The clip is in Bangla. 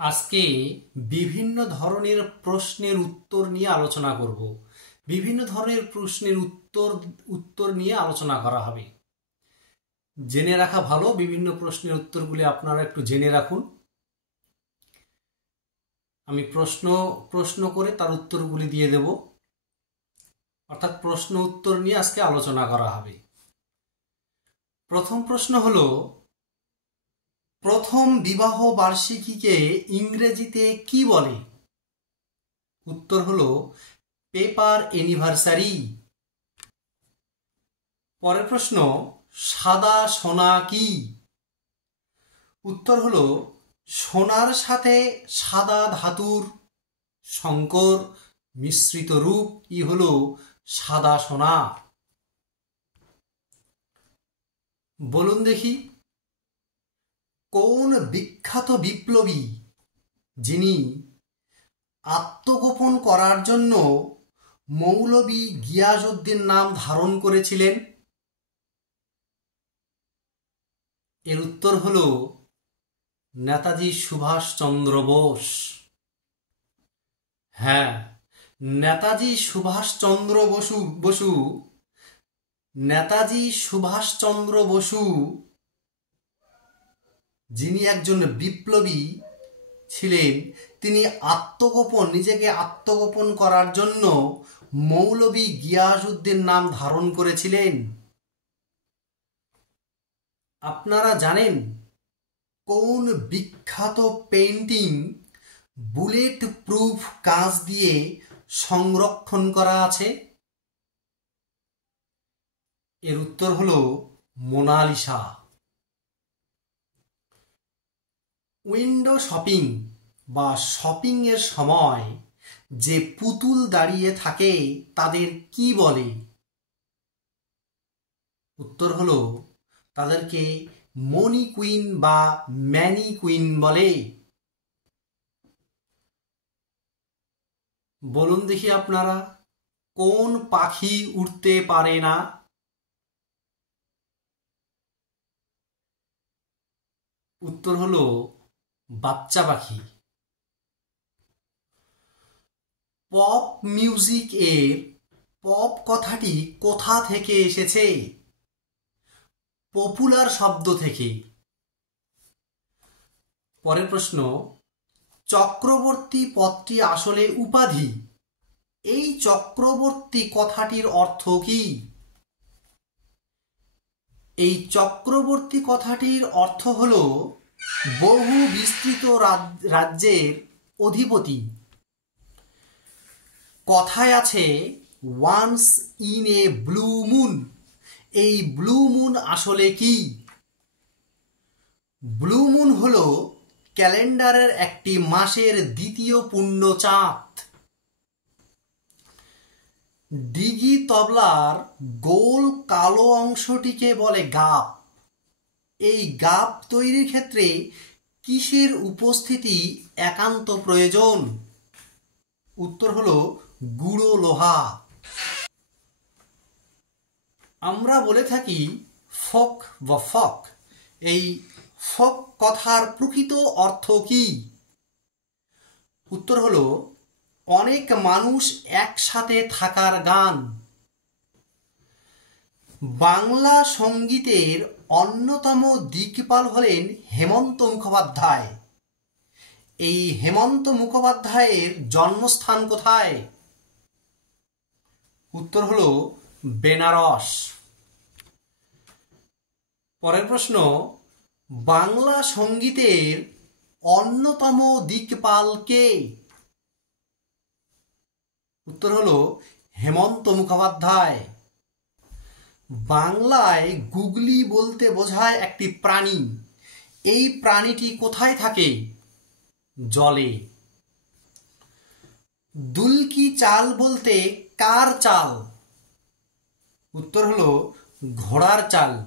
আজকে বিভিন্ন ধরনের প্রশ্নের উত্তর নিয়ে আলোচনা করব। বিভিন্ন ধরনের প্রশ্নের উত্তর নিয়ে আলোচনা করা হবে। জেনে রাখা ভালো, বিভিন্ন প্রশ্নের উত্তরগুলি আপনারা একটু জেনে রাখুন। আমি প্রশ্ন করে তার উত্তরগুলি দিয়ে দেব, অর্থাৎ প্রশ্ন উত্তর নিয়ে আজকে আলোচনা করা হবে। প্রথম প্রশ্ন হলো, প্রথম বিবাহ বার্ষিকীকে ইংরেজিতে কি বলে? উত্তর হলো পেপার অ্যানিভার্সারি। পরের প্রশ্ন, সাদা সোনা কি? উত্তর হলো সোনার সাথে সাদা ধাতুর সংকর মিশ্রিত রূপ হলো সাদা সোনা। বলুন দেখি, কোন বিখ্যাত বিপ্লবী যিনি আত্মগোপন করার জন্য মৌলভী গিয়াসউদ্দিন নাম ধারণ করেছিলেন? এর উত্তর হলো নেতাজি সুভাষচন্দ্র বোস। হ্যাঁ, নেতাজি সুভাষচন্দ্র বসু যিনি একজন বিপ্লবী ছিলেন, তিনি নিজেকে আত্মগোপন করার জন্য মৌলভী গিয়াসউদ্দিন নাম ধারণ করেছিলেন। আপনারা জানেন কোন বিখ্যাত পেইন্টিং বুলেট প্রুফ কাঁচ দিয়ে সংরক্ষণ করা আছে? এর উত্তর হলো মোনালিসা। উইন্ডো শপিং বা শপিং এর সময় যে পুতুল দাঁড়িয়ে থাকে তাদের কি বলে? উত্তর হলো তাদেরকে মনি কুইন বা ম্যানি কুইন বলে। বলুন দেখি আপনারা, কোন পাখি উড়তে পারে না? উত্তর হলো বাচ্চা পাখি। পপ মিউজিক এর পপ কথাটি কোথা থেকে এসেছে? পপুলার শব্দ থেকে। পরের প্রশ্ন, চক্রবর্তী পদটি আসলে উপাধি। এই চক্রবর্তী কথাটির অর্থ কি? এই চক্রবর্তী কথাটির অর্থ হল বহু বিস্তৃত রাজ্যের অধিপতি। কথায় আছে once in a blue moon. এই ব্লু মুন আসলে কি? ব্লু মুন হল ক্যালেন্ডারের একটি মাসের দ্বিতীয় পূর্ণ চাঁদ। ডিগি তবলার গোল কালো অংশটিকে বলে গাপ। এই গাপ তৈরির ক্ষেত্রে কিসের উপস্থিতি একান্ত প্রয়োজন? উত্তর হলো গুঁড়ো লোহা। আমরা বলে থাকি ফোক বা ফক। এই ফোক কথার প্রকৃত অর্থ কি? উত্তর হলো অনেক মানুষ একসাথে থাকার গান। বাংলা সঙ্গীতের অন্যতম দিকপাল হলেন হেমন্ত মুখোপাধ্যায়। এই হেমন্ত মুখোপাধ্যায়ের জন্মস্থান কোথায়? উত্তর হলো বেনারস। পরের প্রশ্ন, বাংলা সঙ্গীতের অন্যতম দিকপাল কে? উত্তর হলো হেমন্ত মুখোপাধ্যায়। বাংলায় গুগলি বলতে বোঝায় একটি প্রাণী। এই প্রাণীটি কোথায় থাকে? জলে। দুলকি চাল বলতে কার চাল? উত্তর হলো ঘোড়ার চাল।